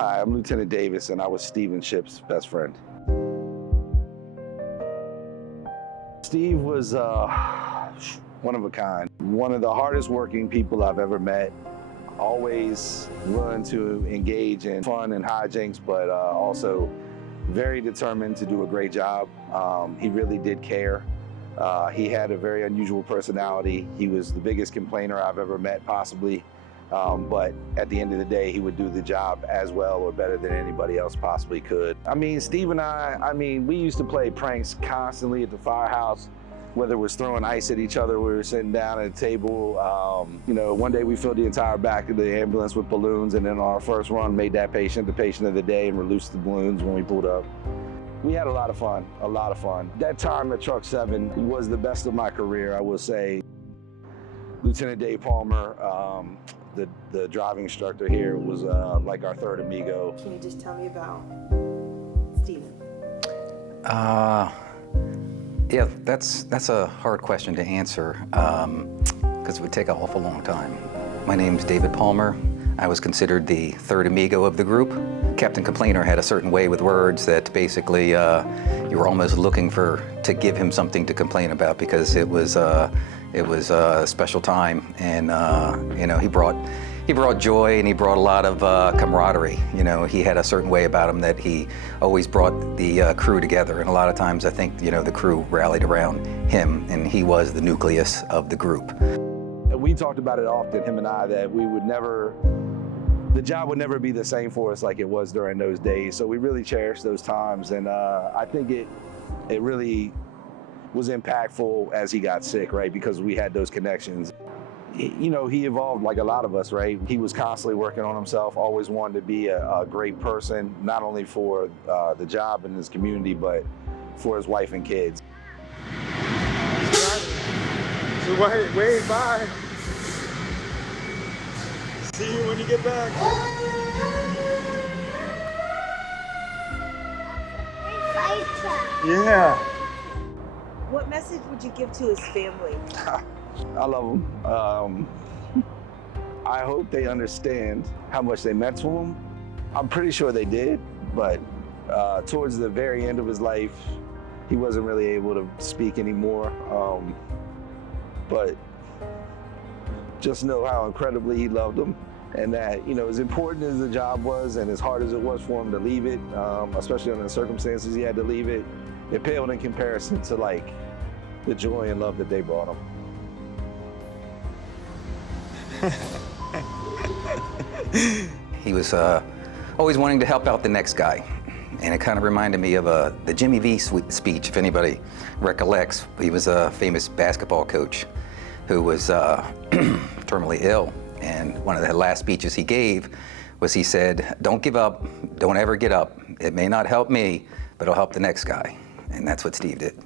Hi, I'm Lieutenant Davis, and I was Stephen Shipp's best friend. Steve was one of a kind. One of the hardest working people I've ever met. Always willing to engage in fun and hijinks, but also very determined to do a great job. He really did care. He had a very unusual personality. He was the biggest complainer I've ever met, possibly. But at the end of the day, he would do the job as well or better than anybody else possibly could. I mean, Steve and we used to play pranks constantly at the firehouse, whether it was throwing ice at each other, we were sitting down at a table. You know, one day we filled the entire back of the ambulance with balloons, and then on our first run made that patient the patient of the day and released the balloons when we pulled up. We had a lot of fun, a lot of fun. That time at Truck 7 was the best of my career, I would say. Lieutenant Dave Palmer, the driving instructor here, was like our third amigo. Can you just tell me about Stephen? Yeah, that's a hard question to answer because it would take an awful long time. My name's David Palmer. I was considered the third amigo of the group. Captain Complainer had a certain way with words that basically you were almost looking to give him something to complain about because it was a special time, and you know, he brought joy and he brought a lot of camaraderie. You know, he had a certain way about him that he always brought the crew together, and a lot of times I think, you know, the crew rallied around him, and he was the nucleus of the group. We talked about it often, him and I, that the job would never be the same for us like it was during those days. So we really cherished those times, and I think it really was impactful as he got sick, right? Because we had those connections. You know, he evolved like a lot of us, right? He was constantly working on himself, always wanted to be a great person, not only for the job and his community, but for his wife and kids. So wait, bye. See you when you get back. Yeah. What message would you give to his family? I love them. I hope they understand how much they meant to him. I'm pretty sure they did, but towards the very end of his life, he wasn't really able to speak anymore. But just know how incredibly he loved them, and that, you know, as important as the job was and as hard as it was for him to leave it, especially under the circumstances he had to leave it, it paled in comparison to like the joy and love that they brought him. He was always wanting to help out the next guy. And it kind of reminded me of the Jimmy V speech, if anybody recollects. He was a famous basketball coach who was terminally ill. And one of the last speeches he gave was, he said, "Don't give up, don't ever get up. It may not help me, but it'll help the next guy." And that's what Steve did.